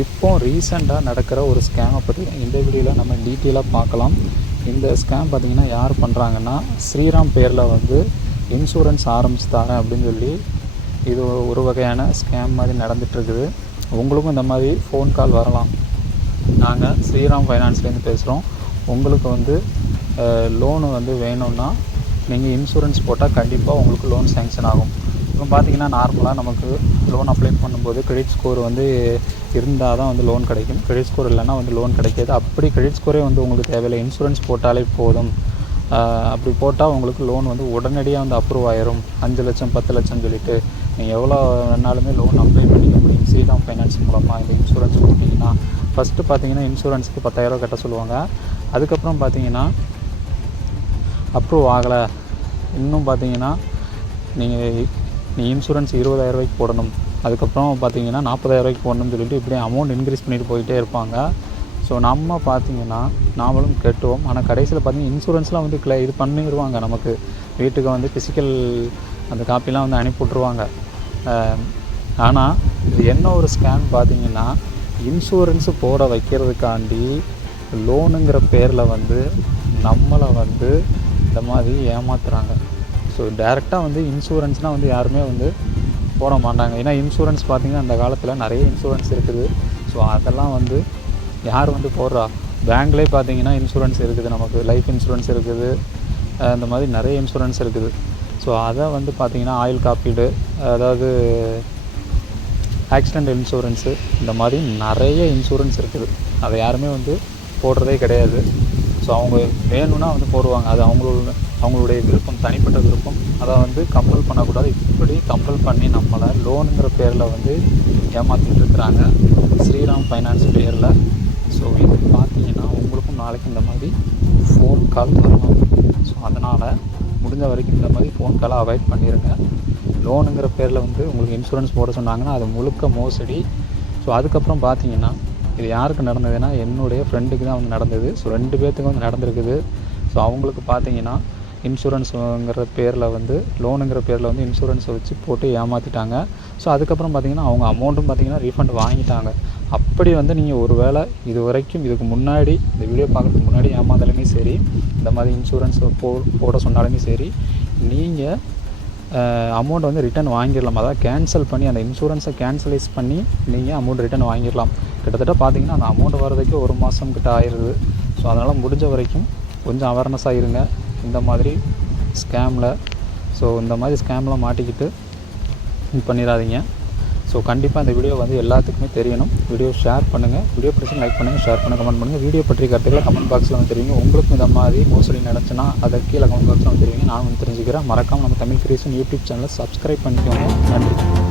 இப்போ ரீசெண்டாக நடக்கிற ஒரு ஸ்கேமை பற்றி இந்த வீடியோவில் நம்ம டீட்டெயிலாக பார்க்கலாம். இந்த ஸ்கேம் பார்த்திங்கன்னா யார் பண்ணுறாங்கன்னா, ஸ்ரீராம் பேரில் வந்து இன்சூரன்ஸ் ஆரம்பிச்சு தரேன் அப்படின்னு சொல்லி இது ஒரு வகையான ஸ்கேம் மாதிரி நடந்துகிட்ருக்குது. உங்களுக்கும் இந்த மாதிரி ஃபோன் கால் வரலாம். நாங்கள் ஸ்ரீராம் ஃபைனான்ஸ்லேருந்து பேசுகிறோம். உங்களுக்கு வந்து லோனு வந்து வேணும்னா நீங்கள் இன்சூரன்ஸ் போட்டால் கண்டிப்பாக உங்களுக்கு லோன் சேங்ஷன் ஆகும். இப்போ பார்த்தீங்கன்னா நார்மலாக நமக்கு லோன் அப்ளை பண்ணும்போது கிரெடிட் ஸ்கோர் வந்து இருந்தால் தான் வந்து லோன் கிடைக்கும். கிரெடிட் ஸ்கோர் இல்லைன்னா வந்து லோன் கிடைக்காது. அப்படி கிரெடிட் ஸ்கோரே வந்து உங்களுக்கு தேவையில்லை, இன்சூரன்ஸ் போட்டாலே போதும். அப்படி போட்டால் உங்களுக்கு லோன் வந்து உடனடியாக வந்து அப்ரூவ் ஆயிரும். 5 லட்சம் 10 லட்சம் சொல்லிவிட்டு நீங்கள் எவ்வளோ வேணாலுமே லோன் அப்ளை பண்ணிக்க முடியும் ஸ்ரீராம் ஃபைனான்ஸ் மூலமாக. இந்த இன்சூரன்ஸ் கொடுத்தீங்கன்னா ஃபஸ்ட்டு பார்த்தீங்கன்னா இன்சூரன்ஸுக்கு 10,000 கட்ட சொல்லுவாங்க. அதுக்கப்புறம் பார்த்தீங்கன்னா அப்ரூவ் ஆகலை, இன்னும் பார்த்தீங்கன்னா நீங்கள் இன்சூரன்ஸ் 20,000 ரூபாய்க்கு போடணும், அதுக்கப்புறம் பார்த்தீங்கன்னா 40,000 ரூபாய்க்கு போடணும்னு சொல்லிட்டு இப்படியே அமௌண்ட் இன்க்ரீஸ் பண்ணிட்டு போயிட்டே இருப்பாங்க. ஸோ நம்ம பார்த்தீங்கன்னா நாமளும் கட்டுவோம். ஆனால் கடைசியில் பார்த்தீங்கன்னா இன்சூரன்ஸ்லாம் வந்து இது பண்ணிடுவாங்க. நமக்கு வீட்டுக்கு வந்து ஃபிசிக்கல் அந்த காப்பிலாம் வந்து அனுப்பி விட்ருவாங்க. ஆனால் இது என்ன ஒரு ஸ்கேம் பார்த்தீங்கன்னா, இன்சூரன்ஸு போட வைக்கிறதுக்காண்டி லோனுங்கிற பேரில் வந்து நம்மளை வந்து இந்த மாதிரி ஏமாத்துறாங்க. ஸோ டேரெக்டாக வந்து இன்சூரன்ஸ்னால் வந்து யாருமே வந்து போட மாட்டாங்க. ஏன்னா இன்சூரன்ஸ் பார்த்திங்கன்னா அந்த காலத்தில் நிறைய இன்சூரன்ஸ் இருக்குது. ஸோ அதெல்லாம் வந்து யார் வந்து போடுறா? பேங்க்லேயே பார்த்தீங்கன்னா இன்சூரன்ஸ் இருக்குது, நமக்கு லைஃப் இன்சூரன்ஸ் இருக்குது, இந்த மாதிரி நிறைய இன்சூரன்ஸ் இருக்குது. ஸோ அதை வந்து பார்த்திங்கன்னா ஆயுள் காப்பீடு, அதாவது ஆக்சிடெண்ட் இன்சூரன்ஸு, இந்த மாதிரி நிறைய இன்சூரன்ஸ் இருக்குது. அதை யாருமே வந்து போடுறதே கிடையாது. ஸோ அவங்க வேணும்னா வந்து போடுவாங்க. அது அவங்களுடைய விருப்பம், தனிப்பட்ட விருப்பம். அதை வந்து கம்பல் பண்ணக்கூடாது. இப்படி கம்பல் பண்ணி நம்மளை லோனுங்கிற பேரில் வந்து ஏமாற்றிட்டு இருக்கிறாங்க ஸ்ரீராம் ஃபைனான்ஸ் பேரில். ஸோ இது பார்த்தீங்கன்னா உங்களுக்கும் நாளைக்கு இந்த மாதிரி ஃபோன் கால் வரலாம். ஸோ அதனால் முடிஞ்ச வரைக்கும் இந்த மாதிரி ஃபோன் காலை அவாய்ட் பண்ணிடுங்க. லோனுங்கிற பேரில் வந்து உங்களுக்கு இன்சூரன்ஸ் போட சொன்னாங்கன்னா அது முழுக்க மோசடி. ஸோ அதுக்கப்புறம் பார்த்தீங்கன்னா இது யாருக்கு நடந்ததுன்னா, என்னுடைய ஃப்ரெண்டுக்கு தான் வந்து நடந்தது. ஸோ 2 பேர்த்துக்கு வந்து நடந்திருக்குது. ஸோ அவங்களுக்கு பார்த்தீங்கன்னா இன்சூரன்ஸுங்கிற பேரில் வந்து லோனுங்கிற பேரில் வந்து இன்சூரன்ஸை வச்சு போட்டு ஏமாற்றிட்டாங்க. ஸோ அதுக்கப்புறம் பார்த்திங்கன்னா அவங்க அமௌண்ட்டும் பார்த்திங்கன்னா ரீஃபண்ட் வாங்கிட்டாங்க. அப்படி வந்து நீங்கள் ஒரு வேளை இது வரைக்கும் இதுக்கு முன்னாடி இந்த வீடியோ பார்க்குறதுக்கு முன்னாடி ஏமாந்தாலுமே சரி, இந்த மாதிரி இன்சூரன்ஸ் போட சொன்னாலுமே சரி, நீங்கள் அமௌண்ட் வந்து ரிட்டன் வாங்கிடலாம். அதாவது கேன்சல் பண்ணி அந்த இன்சூரன்ஸை கேன்சலைஸ் பண்ணி நீங்கள் அமௌண்ட் ரிட்டன் வாங்கிடலாம். கிட்டத்தட்ட பார்த்திங்கன்னா அந்த அமௌண்ட் வர்றதுக்கு 1 மாதம் கிட்ட ஆயிடுது. ஸோ அதனால் முடிஞ்ச வரைக்கும் கொஞ்சம் அவேர்னஸாக இருங்க இந்த மாதிரி ஸ்கேமில். ஸோ இந்த மாதிரி ஸ்கேமில் மாட்டிக்கிட்டு பண்ணிடாதீங்க. ஸோ கண்டிப்பாக இந்த வீடியோ வந்து எல்லாத்துக்குமே தெரியணும். வீடியோ ஷேர் பண்ணுங்கள். வீடியோ பிடிச்சி லைக் பண்ணுங்கள், ஷேர் பண்ணுங்கள், கமெண்ட் பண்ணுங்கள். வீடியோ பற்றி கருத்துக்களை கமெண்ட் பாக்ஸில் வந்து தெரியுங்க. உங்களுக்கும் இந்த மாதிரி மோசடி நடந்துச்சுன்னா அதை கீழே கமெண்ட் பாக்ஸில் வந்து தெரியுங்க. நான் வந்து தெரிஞ்சுக்கிறேன். மறக்காமல் நம்ம தமிழ் கிரியேஷன் யூடியூப் சேனலை சப்ஸ்கிரைப் பண்ணிக்கோங்க. நன்றி.